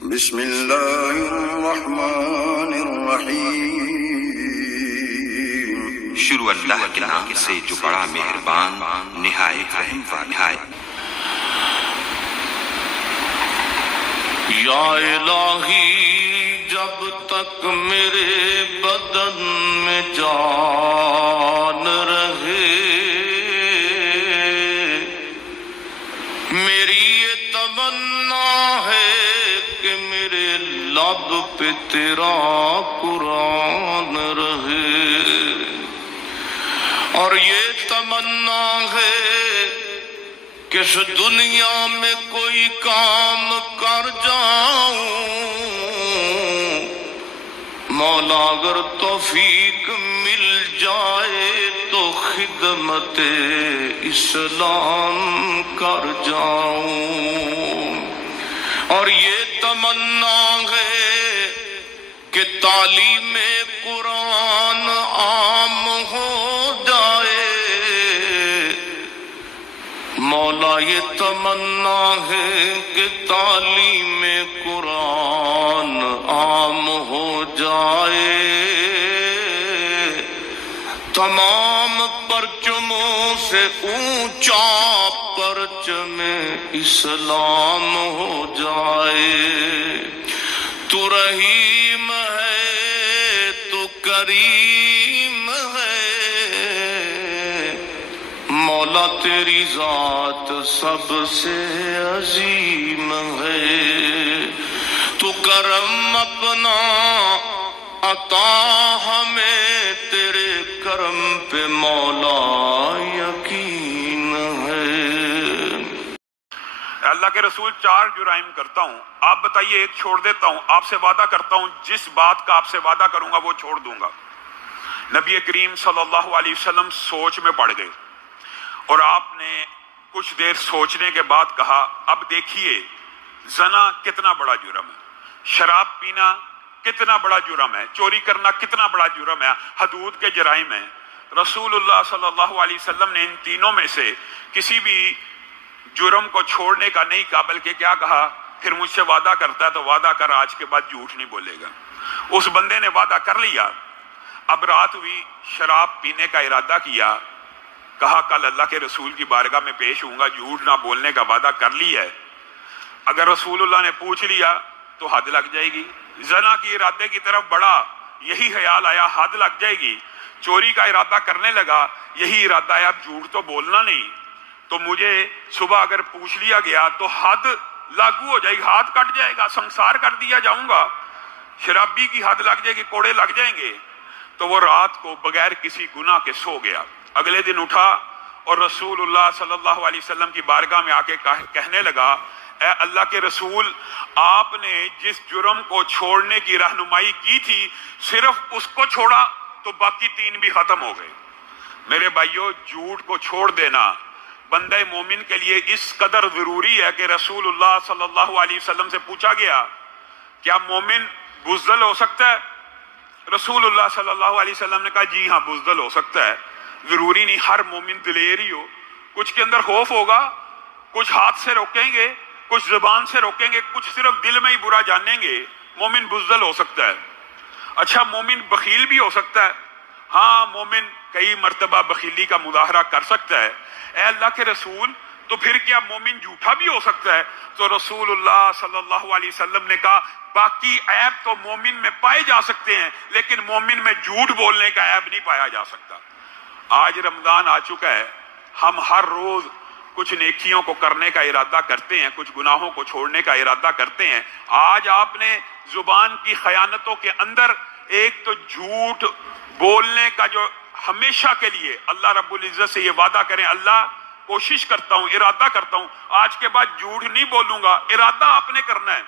بسم اللہ الرحمن الرحیم۔ شروع اللہ کے نام سے جو بڑا مہربان نہایت رحم والا ہے۔ یا الہی جب تک میرے بدن میں جان رہے، میری یہ تمنا ہے کہ میرے لب پہ تیرا قرآن رہے، اور یہ تمنا ہے کہ اس دنیا میں کوئی کام کر جاؤں، مولا اگر توفیق مل جائے تو خدمت اسلام کر جاؤں، اور یہ تمنا ہے کہ تعلیم قرآن عام ہو جائے، مولا یہ تمنا ہے کہ تعلیم قرآن عام ہو جائے، تمام پرچموں سے اونچا پرچم اسلام ہو جائے۔ تو رحیم ہے، تو کریم ہے، مولا تیری ذات سب سے عظیم ہے، تو کرم اپنا عطا ہمیں، تیرے کرم پہ مولا یقین ہے۔ اللہ کے رسول 4 جرائم کرتا ہوں، آپ بتائیے ایک چھوڑ دیتا ہوں، آپ سے وعدہ کرتا ہوں جس بات کا آپ سے وعدہ کروں گا وہ چھوڑ دوں گا۔ نبی کریم صلی اللہ علیہ وسلم سوچ میں پڑ گئے، اور آپ نے کچھ دیر سوچنے کے بعد کہا، اب دیکھیے زنا کتنا بڑا جرم ہے، شراب پینا کتنا بڑا جرم ہے، چوری کرنا کتنا بڑا جرم ہے، حدود کے جرائم ہیں۔ رسول اللہ صلی اللہ علیہ وسلم نے ان تینوں میں سے کسی بھی جرم کو چھوڑنے کا نہیں کہا، بلکہ کیا کہا، پھر مجھ سے وعدہ کرتا ہے تو وعدہ کر آج کے بعد جھوٹ نہیں بولے گا۔ اس بندے نے وعدہ کر لیا، اب رات ہوئی، شراب پینے کا ارادہ کیا، کہا کل اللہ کے رسول کی بارگاہ میں پیش ہوں گا، جھوٹ نہ بولنے کا وعدہ کر لی ہے، اگر رسول اللہ نے پوچھ لیا تو حد لگ جائے گی۔ زنا کی ارادے کی طرف بڑھا، یہی خیال آیا حد لگ جائے گی۔ چوری کا ارادہ کرنے لگا، یہی ارادہ آیا اب جھوٹ تو بولنا نہیں، تو مجھے صبح اگر پوچھ لیا گیا تو حد لاگو ہو جائے گی، ہاتھ کٹ جائے گا، سنسار کر دیا جاؤں گا، شرابی کی حد لگ جائے گی، کوڑے لگ جائیں گے۔ تو وہ رات کو بغیر کسی گناہ کے سو گیا۔ اگلے دن اٹھا اور رسول اللہ صلی اللہ علیہ وسلم کی بارگاہ میں آ کے کہنے لگا، اے اللہ کے رسول، آپ نے جس جرم کو چھوڑنے کی رہنمائی کی تھی صرف اس کو چھوڑا تو باقی 3 بھی ختم ہو گئے۔ میرے بھائیوں، جھوٹ کو چھوڑ دینا بندہ مومن کے لیے اس قدر ضروری ہے کہ رسول اللہ صلی اللہ علیہ وسلم سے پوچھا گیا، کیا مومن بزدل ہو سکتا ہے؟ رسول اللہ صلی اللہ علیہ وسلم نے کہا جی ہاں بزدل ہو سکتا ہے، ضروری نہیں ہر مومن دلیر ہی ہو، کچھ کے اندر خوف ہوگا، کچھ ہاتھ سے روکیں گے، کچھ زبان سے روکیں گے، کچھ صرف دل میں ہی برا جانیں گے، مومن بزدل ہو سکتا ہے۔ اچھا، مومن بخیل بھی ہو سکتا ہے؟ ہاں، مومن کئی مرتبہ بخیلی کا مظاہرہ کر سکتا ہے۔ اے اللہ کے رسول، تو پھر کیا مومن جھوٹا بھی ہو سکتا ہے؟ تو رسول اللہ صلی اللہ علیہ وسلم نے کہا باقی عیب تو مومن میں پائے جا سکتے ہیں، لیکن مومن میں جھوٹ بولنے کا عیب نہیں پایا جا سکتا۔ آج رمضان آ چکا ہے، ہم ہر روز کچھ نیکیوں کو کرنے کا ارادہ کرتے ہیں، کچھ گناہوں کو چھوڑنے کا ارادہ کرتے ہیں۔ آج آپ نے زبان کی خیانتوں کے اندر ایک تو جھوٹ بولنے کا جو ہمیشہ کے لیے اللہ رب العزت سے یہ وعدہ کریں، اللہ کوشش کرتا ہوں، ارادہ کرتا ہوں آج کے بعد جھوٹ نہیں بولوں گا، ارادہ آپ نے کرنا ہے۔